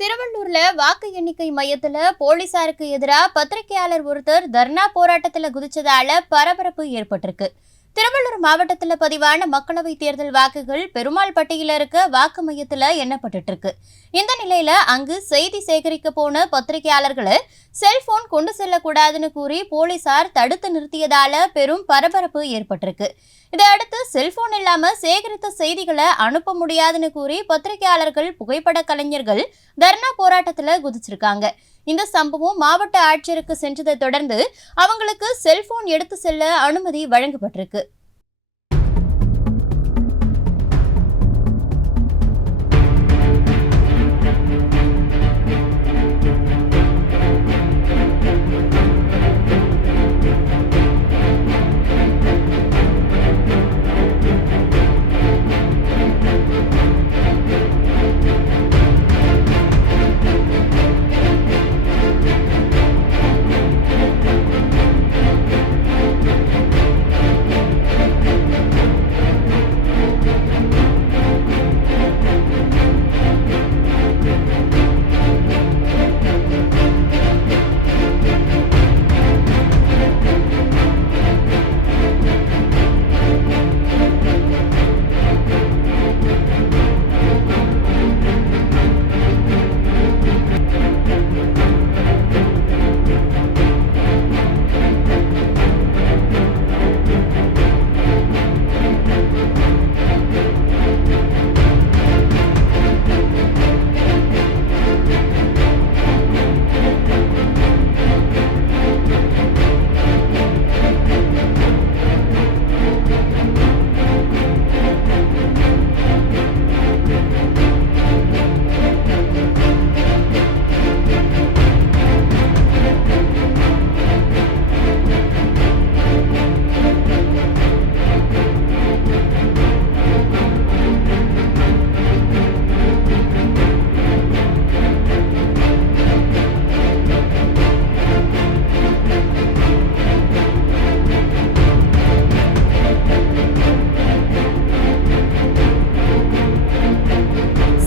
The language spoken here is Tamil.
திருவள்ளூர்ல வாக்கு எண்ணிக்கை மையத்துல போலீசாருக்கு எதிராக பத்திரிகையாளர் ஒருத்தர் தர்ணா போராட்டத்துல குதிச்சதால பரபரப்பு ஏற்பட்டிருக்கு. திருவள்ளூர் மாவட்டத்தில் பதிவான மக்களவை தேர்தல் வாக்குகள் பெருமாள் பட்டியில் இருக்க வாக்கு மையத்தில் எண்ணப்பட்டு இருக்கு இந்த நிலையில அங்கு செய்தி சேகரிக்க போன பத்திரிகையாளர்களை செல்போன் கொண்டு செல்லக்கூடாதுன்னு கூறி போலீசார் தடுத்து நிறுத்தியதால பெரும் பரபரப்பு ஏற்பட்டிருக்கு. இதையடுத்து செல்போன் இல்லாம சேகரித்த செய்திகளை அனுப்ப முடியாதுன்னு கூறி பத்திரிகையாளர்கள் புகைப்பட கலைஞர்கள் தர்ணா போராட்டத்தில் குதிச்சிருக்காங்க. இந்த சம்பவம் மாவட்ட ஆட்சியருக்கு சென்றதை தொடர்ந்து அவங்களுக்கு செல்போன் எடுத்து செல்ல அனுமதி வழங்கப்பட்டிருக்கு.